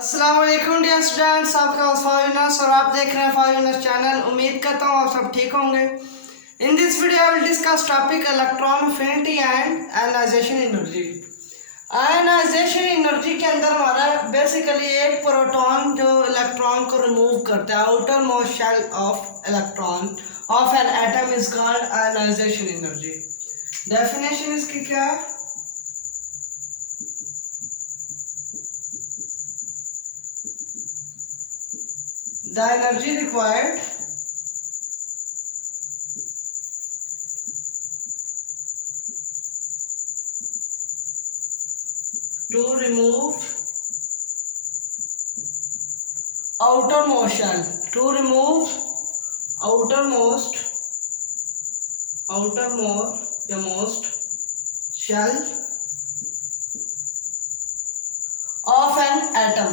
अस्सलाम वालेकुम dear students, आपका फाइनस और आप देख रहे हैं फाइनस चैनल। उम्मीद करता हूँ आप सब ठीक होंगे। In this video I will discuss topic electron affinity and ionization energy. Ionization energy के अंदर हमारा बेसिकली एक प्रोटॉन जो इलेक्ट्रॉन को रिमूव करता है, outer most shell of electron of an atom is called ionization energy. Definition इसकी क्या है? The energy required to remove outermost shell, to remove outermost shell of an atom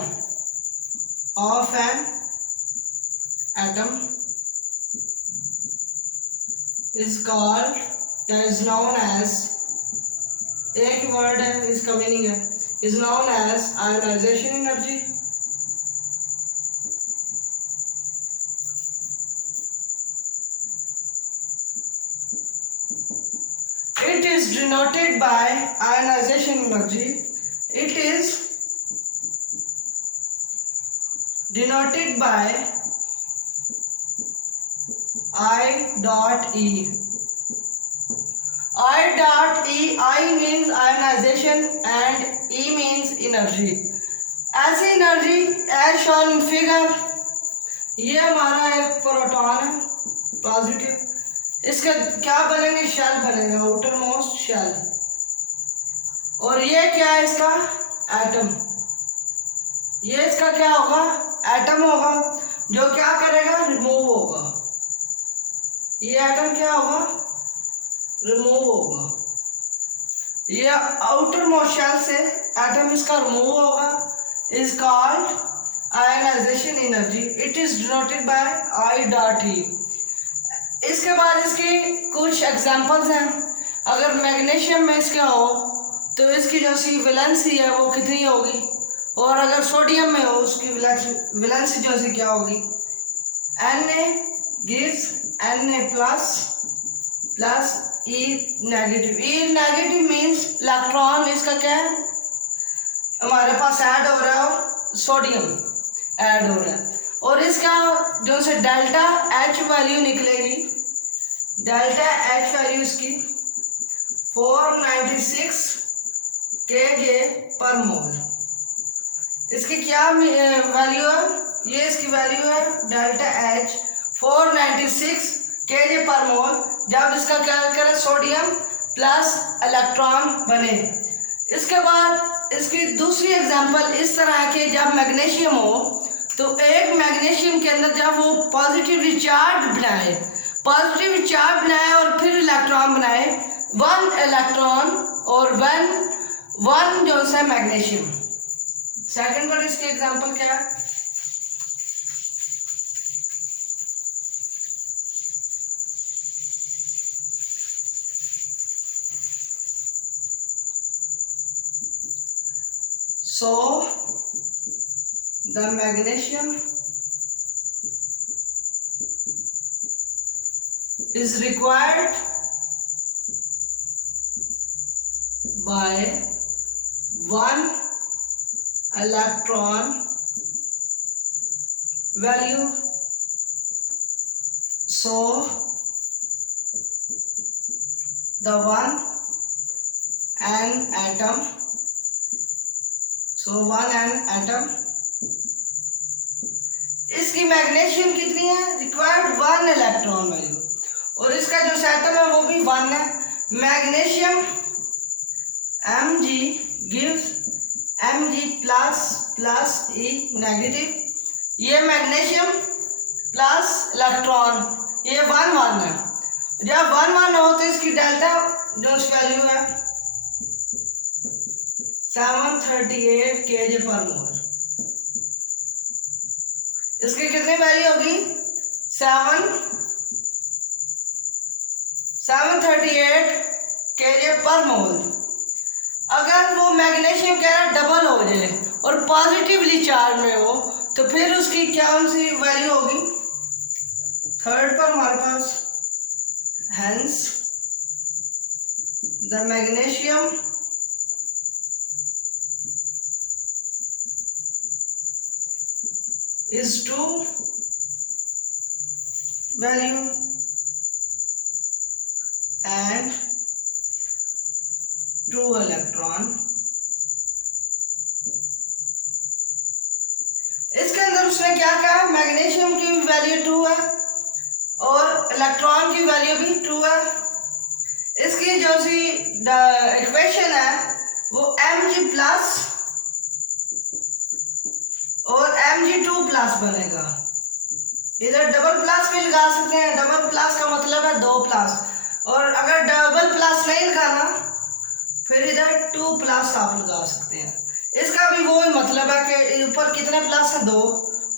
is called या is known as, एक word है इसका meaning है, is known as ionization energy। It is denoted by ionization energy. It is denoted by I dot E. I means ionization and E means energy. ऐसी energy as shown in figure, ये हमारा एक proton है positive, इसके क्या बनेंगे? Shell बनेगा, outer most shell. और ये क्या है? इसका एटम। ये इसका क्या होगा? एटम होगा, जो क्या करेगा? रिमूव होगा। ये एटम क्या होगा? रिमूव होगा। ये आउटर मोस्ट शेल से एटम इसका रिमूव होगा, is called ionization energy. It is denoted by I dot E. इसके बाद इसकी कुछ एग्जांपल्स हैं। अगर मैग्नीशियम में इसका हो तो इसकी जो सी वैलेंसी है वो कितनी होगी, और अगर सोडियम में हो उसकी वैलेंसी जो सी क्या होगी? Na gives Na plus E negative. E negative means electron इसका क्या है? हमारे पास ऐड हो रहा है, सोडियम ऐड हो रहा है, और इसका जो से डेल्टा H वैल्यू निकलेगी, डेल्टा H वैल्यू इसकी 496 kJ पर मोल। इसकी क्या वैल्यू है? ये इसकी वैल्यू है डेल्टा H 496 kJ पर मोल। जब इसका क्या करें? सोडियम प्लस इलेक्ट्रॉन बने। इसके बाद इसकी दूसरी एग्जांपल इस तरह के, जब मैग्नीशियम हो तो एक मैग्नीशियम के अंदर जब वो पॉजिटिव चार्ज बनाए और फिर इलेक्ट्रॉन बनाए, वन इलेक्ट्रॉन और वन जो है मैग्नीशियम। सेकंड पर इसकी एग्जांपल क्या है? So the magnesium is required by one electron value. So the one atom, इसकी मैग्नीशियम कितनी है? रिक्वायर्ड वन इलेक्ट्रॉन वैल्यू, और इसका जो एटम है वो भी वन है। Magnesium Mg gives Mg plus E negative. ये मैग्नीशियम प्लस इलेक्ट्रॉन, ये वन है। जब वन हो तो इसकी डेल्टा जो वैल्यू है 738 kJ पर मोल। इसकी कितनी वैल्यू होगी? 738 kJ पर मोल। अगर वो मैग्नीशियम कह रहा डबल हो जाए और पॉजिटिवली चार्ज में हो तो फिर उसकी क्या सी वैल्यू होगी, थर्ड पर हमारे पास hence the magnesium is true value and true electron। इसके अंदर उसने क्या कहा, मैग्नीशियम की वैल्यू ट्रू है और इलेक्ट्रॉन की वैल्यू भी ट्रू है। इसकी जो सी इक्वेशन है वो Mg प्लस और Mg2+ बनेगा। इधर डबल प्लस भी लगा सकते हैं, डबल प्लस का मतलब है 2+, और अगर डबल प्लस नहीं लगाना फिर इधर 2+ आप लगा सकते हैं। इसका भी वो ही मतलब है कि ऊपर कितने प्लस है 2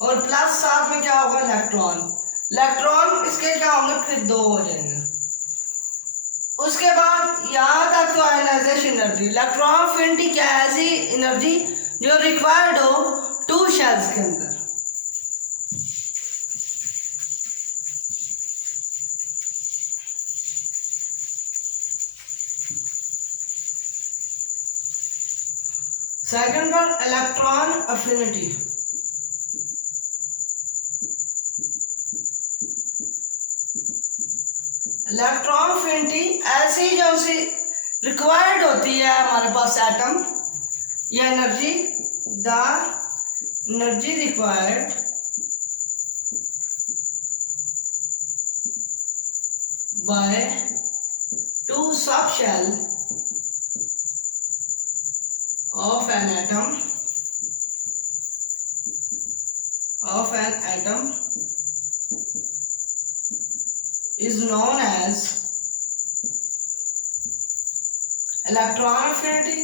और प्लस साथ में क्या होगा इलेक्ट्रॉन, इलेक्ट्रॉन इसके क्या होंगे फिर 2 हो जाएंगे। उसके बाद यहाँ तक तो आयनाइजेशन एनर्जी, इलेक्ट्रॉन अफिनिटी क्या है, ऐसी एनर्जी जो रिक्वायर्ड हो 2 शेल्स के अंदर। सेकंड पर इलेक्ट्रॉन अफिनिटी, इलेक्ट्रॉन अफिनिटी ऐसी जो सी रिक्वायर्ड होती है हमारे पास एटम, ये energy the energy required by 2 subshell of an atom is known as electron affinity।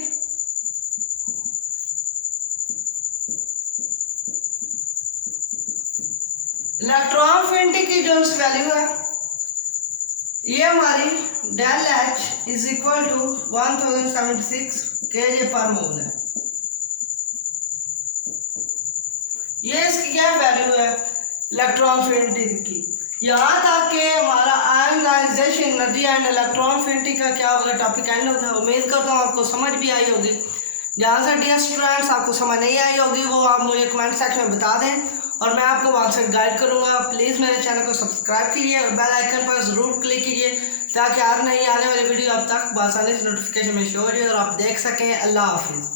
Electron affinity की जो वैल्यू है ये हमारी del H is equal to 1076 kJ पर मोल है। ये इसकी क्या वैल्यू है इलेक्ट्रॉन अफिनिटी की। यहाँ तक कि हमारा ionization energy and electron affinity का क्या होगा टॉपिक एंड होगा। उम्मीद करता हूँ आपको समझ भी आई होगी। जहाँ से डियर स्टूडेंट्स आपको समझ नहीं आई होगी वो आप मुझे कमेंट सेक्शन में बता दें और मैं आपको वहाँ से गाइड करूँगा। प्लीज़ मेरे चैनल को सब्सक्राइब कीजिए और बेल आइकन पर ज़रूर क्लिक कीजिए ताकि हर नई आने वाली वीडियो आप तक आसानी से नोटिफिकेशन में शो हो जाए और आप देख सकें। अल्लाह हाफिज़।